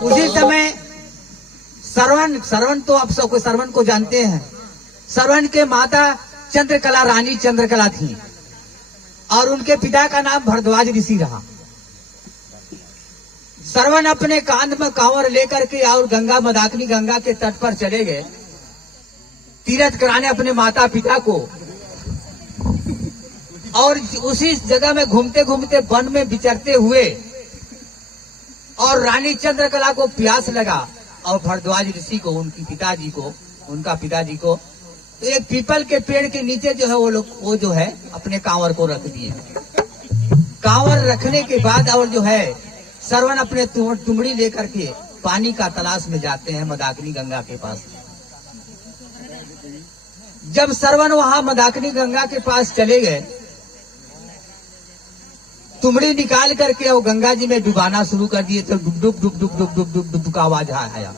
उसी समय सरवन तो आप सबको सरवन को जानते हैं। सरवन के माता चंद्रकला, रानी चंद्रकला थी और उनके पिता का नाम भरद्वाज ऋषि रहा। सरवन अपने कांध में कांवर लेकर के और गंगा, मंदाकिनी गंगा के तट पर चले गए तीर्थ कराने अपने माता पिता को। और उसी जगह में घूमते घूमते वन में विचरते हुए और रानी चंद्रकला को प्यास लगा और भरद्वाज ऋषि को, उनका पिताजी को तो एक पीपल के पेड़ के नीचे जो है वो जो है अपने कांवर को रख दिए। कांवर रखने के बाद और जो है सरवन अपने तुमड़ी लेकर के पानी का तलाश में जाते हैं मंदाकिनी गंगा के पास। जब सरवन वहां मंदाकिनी गंगा के पास चले गए, तुमड़ी निकाल करके और गंगा जी में डुबाना शुरू कर दिए तो डुब डुब डुब डुब डुब डुब डुब डुब का आवाज आया।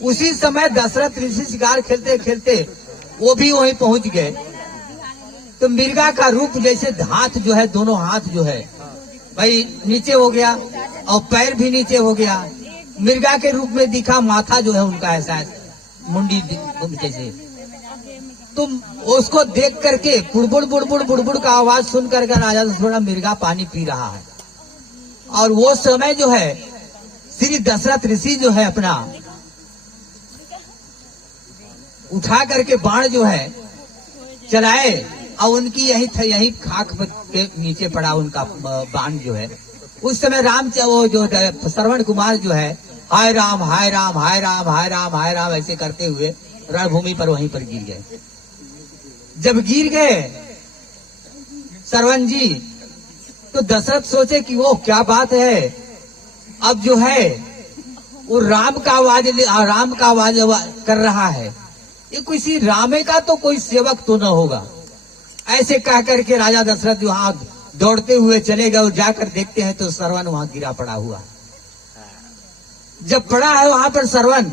उसी समय दशरथ ऋषि शिकार खेलते खेलते वो भी वहीं पहुंच गए। तो मिर्गा का रूप जैसे हाथ जो है, दोनों हाथ जो है भाई नीचे हो गया और पैर भी नीचे हो गया। मिर्गा के रूप में दिखा, माथा जो है उनका ऐसा मुंडी जैसे। तुम उसको देख करके बुड़बुड़ बुड़बुड़ बुड़बुड़ का आवाज सुन करके राजा थोड़ा मिर्गा पानी पी रहा है। और वो समय जो है श्री दशरथ ऋषि जो है अपना उठा करके बाण जो है चलाए और उनकी यही खाक के नीचे पड़ा उनका बाण जो है। उस समय राम वो जो श्रवण कुमार जो है हाय राम हाय राम हाय राम हाय राम हाय राम ऐसे करते हुए रणभूमि पर वहीं पर गिर गए। जब गिर गए श्रवण जी तो दशरथ सोचे कि वो क्या बात है, अब जो है वो राम का आवाज कर रहा है, ये किसी रामे का तो कोई सेवक तो न होगा। ऐसे कह करके राजा दशरथ वहां दौड़ते हुए चले गए और जाकर देखते हैं तो सरवन वहां गिरा पड़ा हुआ। जब पड़ा है वहां पर सरवन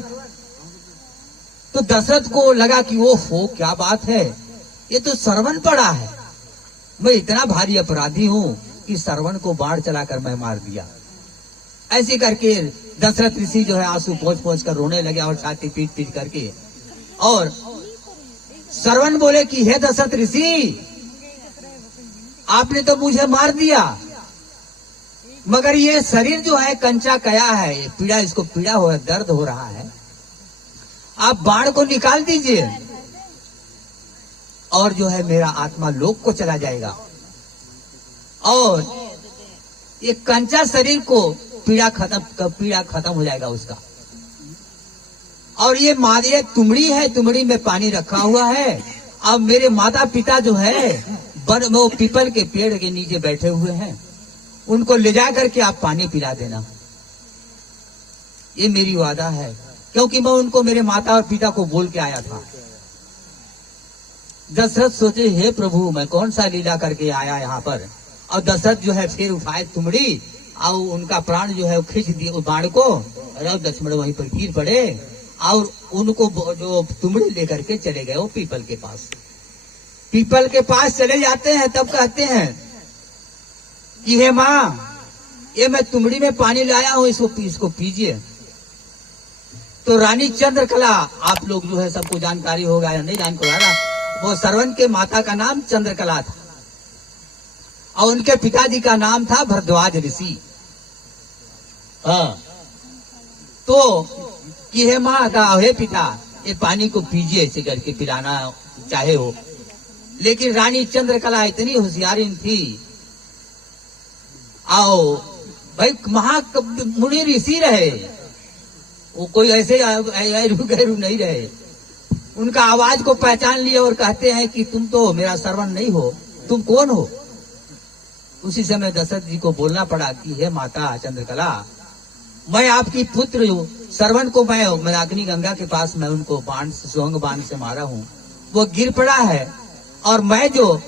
तो दशरथ को लगा कि वो हो क्या बात है, ये तो सरवन पड़ा है। मैं इतना भारी अपराधी हूं कि सरवन को बाढ़ चलाकर मैं मार दिया। ऐसे करके दशरथ ऋषि जो है आंसू पोंछ कर रोने लगे और छाती पीट पीट करके। और सरवन बोले कि हे दशरथ ऋषि, आपने तो मुझे मार दिया, मगर ये शरीर जो है कंचा कया है, ये पीड़ा, इसको पीड़ा हो, दर्द हो रहा है, आप बाण को निकाल दीजिए और जो है मेरा आत्मा लोक को चला जाएगा और ये कंचा शरीर को पीड़ा खत्म हो जाएगा उसका। और ये तुमड़ी है, तुमड़ी में पानी रखा हुआ है। अब मेरे माता पिता जो है वो पीपल के पेड़ के नीचे बैठे हुए हैं, उनको ले जा करके आप पानी पिला देना, ये मेरी वादा है, क्योंकि मैं उनको मेरे माता और पिता को बोल के आया था। दशरथ सोचे हे प्रभु, मैं कौन सा लीला करके आया यहाँ पर। और दशरथ जो है फिर उठाए तुमड़ी और उनका प्राण जो है खींच दिए बाण को, और लक्ष्मण वहीं पर गिर पड़े और उनको जो तुमड़ी लेकर के चले गए वो पीपल के पास। पीपल के पास चले जाते हैं तब कहते हैं कि हे माँ, ये मैं तुमड़ी में पानी लाया हूँ, इसको पीजिए। तो रानी चंद्रकला, आप लोग जो है सबको जानकारी होगा या नहीं जानकारी, वो सरवन के माता का नाम चंद्रकला था और उनके पिताजी का नाम था भरद्वाज ऋषि। तो कि हे माता, हे पिता, ये पानी को पीजिए, ऐसे करके पिलाना चाहे हो। लेकिन रानी चंद्रकला इतनी होशियारी थी, आओ भाई मुनि ऋषि रहे, वो कोई ऐसे गैरू नहीं रहे। उनका आवाज को पहचान लिए और कहते हैं कि तुम तो मेरा सरवन नहीं हो, तुम कौन हो। उसी समय दशरथ जी को बोलना पड़ा कि हे माता चंद्रकला, मैं आपकी पुत्र हूँ, सरवन को मैं मंदाकिनी गंगा के पास मैं उनको सोहंग बाण से मारा हूँ, वो गिर पड़ा है और मैं जो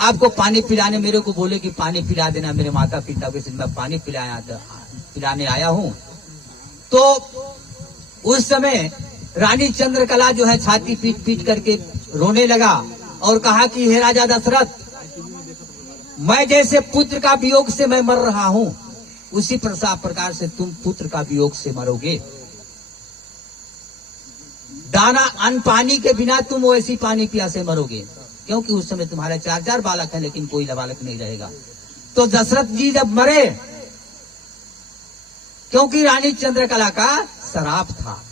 आपको पानी पिलाने, मेरे को बोले कि पानी पिला देना, मेरे माता पिता के सिर में पानी पिलाने आया हूँ। तो उस समय रानी चंद्रकला जो है छाती पीट पीट करके रोने लगा और कहा कि हे राजा दशरथ, मैं जैसे पुत्र का वियोग से मैं मर रहा हूँ, उसी प्रकार से तुम पुत्र का वियोग से मरोगे। दाना अन्न पानी के बिना तुम वैसी पानी प्यासे मरोगे, क्योंकि उस समय तुम्हारे 4 बालक हैं, लेकिन कोई बालक नहीं रहेगा। तो दशरथ जी जब मरे, क्योंकि रानी चंद्रकला का श्राप था,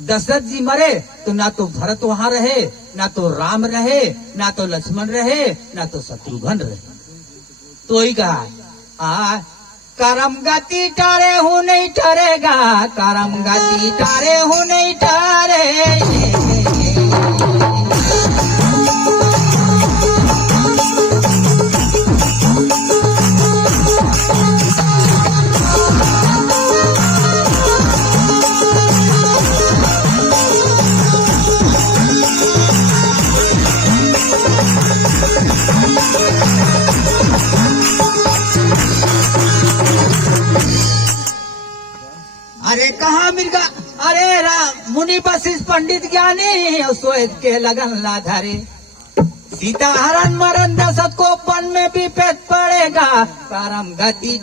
दशरथ जी मरे तो ना तो भरत वहां रहे, ना तो राम रहे, ना तो लक्ष्मण रहे, ना तो शत्रुघ्न रहे। तो ही कहा करम गति टारे हूँ नहीं ठहरेगा, करम गति टारे हूँ नहीं ठहरे। अरे कहा मिर्गा, अरे मुनि वशिष्ठ पंडित ज्ञानी सोच के लगन ला धरे, सीता हरण मरण दशरथ को वन में भी पेट पड़ेगा, परम गति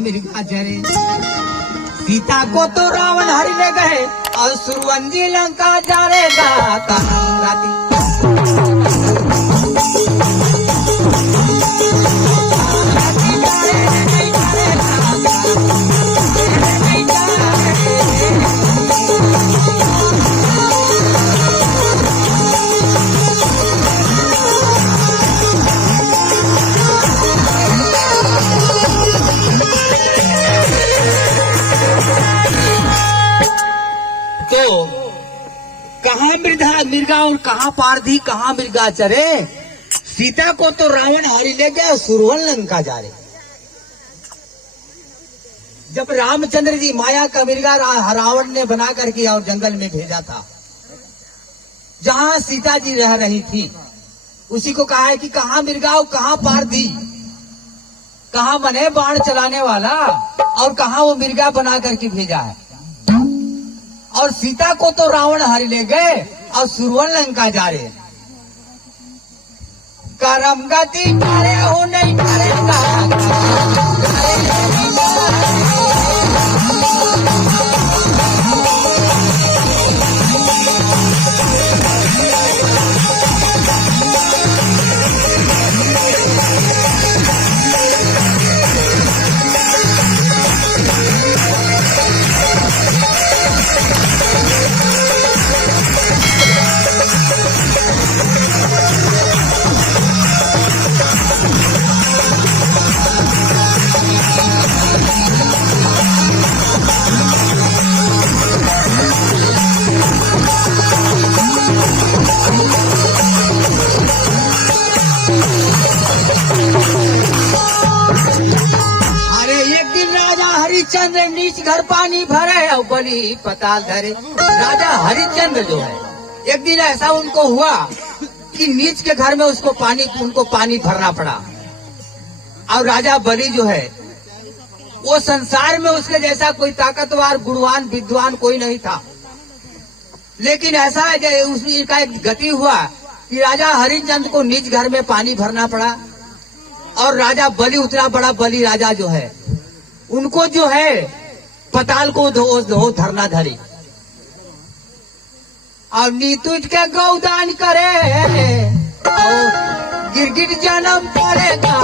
मिर्गा जरे। सीता को तो रावण हरि ले गए और सुरवंजी लंका जाएगा, करम गति मिर्गा और कहाँ पारधी कहाँ मिर्गा चरे। सीता को तो रावण हरि ले गया, सुरवन लंका जा रहे। जब रामचंद्र जी माया का मिर्गा रावण ने बना करके और जंगल में भेजा था, जहां सीता जी रह रही थी, उसी को कहा है कि कहाँ मिर्गा और कहाँ पारधी, कहाँ बने बाण चलाने वाला, और कहाँ वो मिर्गा बना करके भेजा है। और सीता को तो रावण हरि ले गए और सुरवन लंका जा रहे। करम गति करे हो नहीं करेगा, हरिश्चंद्र नीच घर पानी भरे और बलि पताल धरे। राजा हरिश्चंद्र जो है, एक दिन ऐसा उनको हुआ कि नीच के घर में उनको पानी भरना पड़ा। और राजा बलि जो है, वो संसार में उसके जैसा कोई ताकतवर गुणवान विद्वान कोई नहीं था। लेकिन ऐसा है उसका एक गति हुआ कि राजा हरिश्चंद्र को नीच घर में पानी भरना पड़ा। और राजा बलि, उतना बड़ा बलि राजा जो है, उनको जो है पताल को धो धरना धरी। और नीतुज के गौदान करे और गिरगिट जन्म पड़ेगा।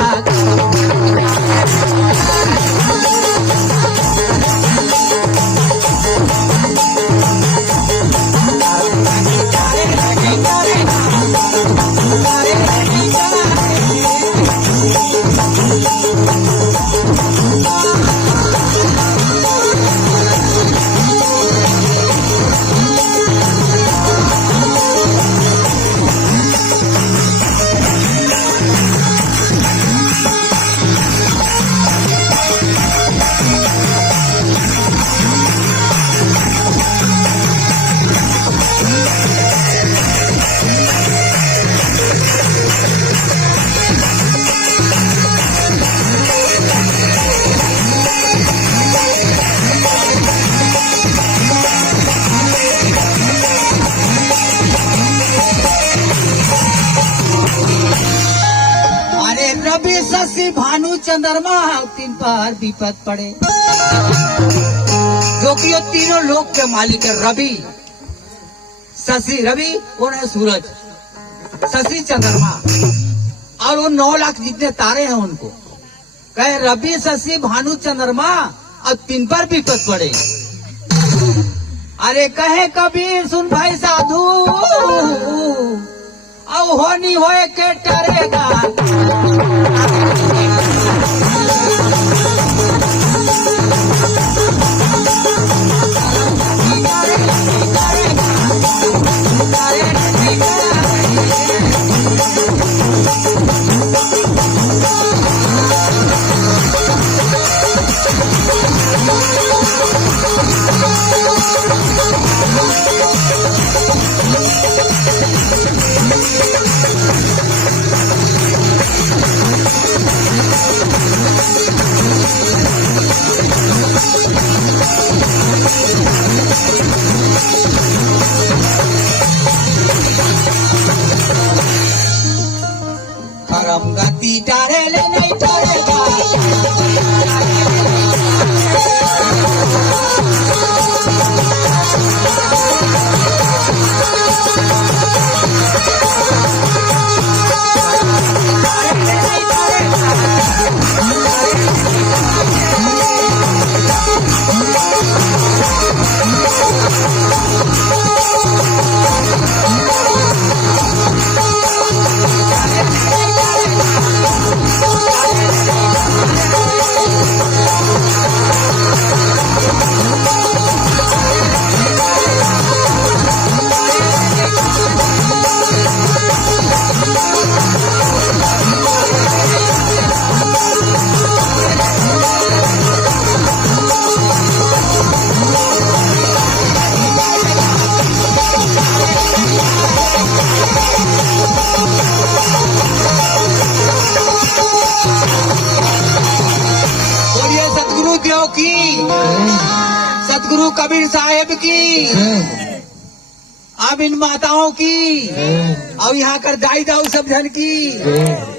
रवि शशि भानु चंद्रमा 3 पर विपद पड़े। जो कि ये तीनों लोक के मालिक है। रवि शशि, रवि कौन है? सूरज, शशि चंद्रमा, और वो 9 लाख जितने तारे हैं उनको कहे रवि शशि भानु चंद्रमा और 3 पर विपद पड़े। अरे कहे कबीर सुन भाई साधु, अब होनी होए के टरेगा। परम गति टारे ले नहीं टरेगा। सतगुरु कबीर साहेब की, अब इन माताओं की, और यहाँ कर दाई दाऊ सब जन की।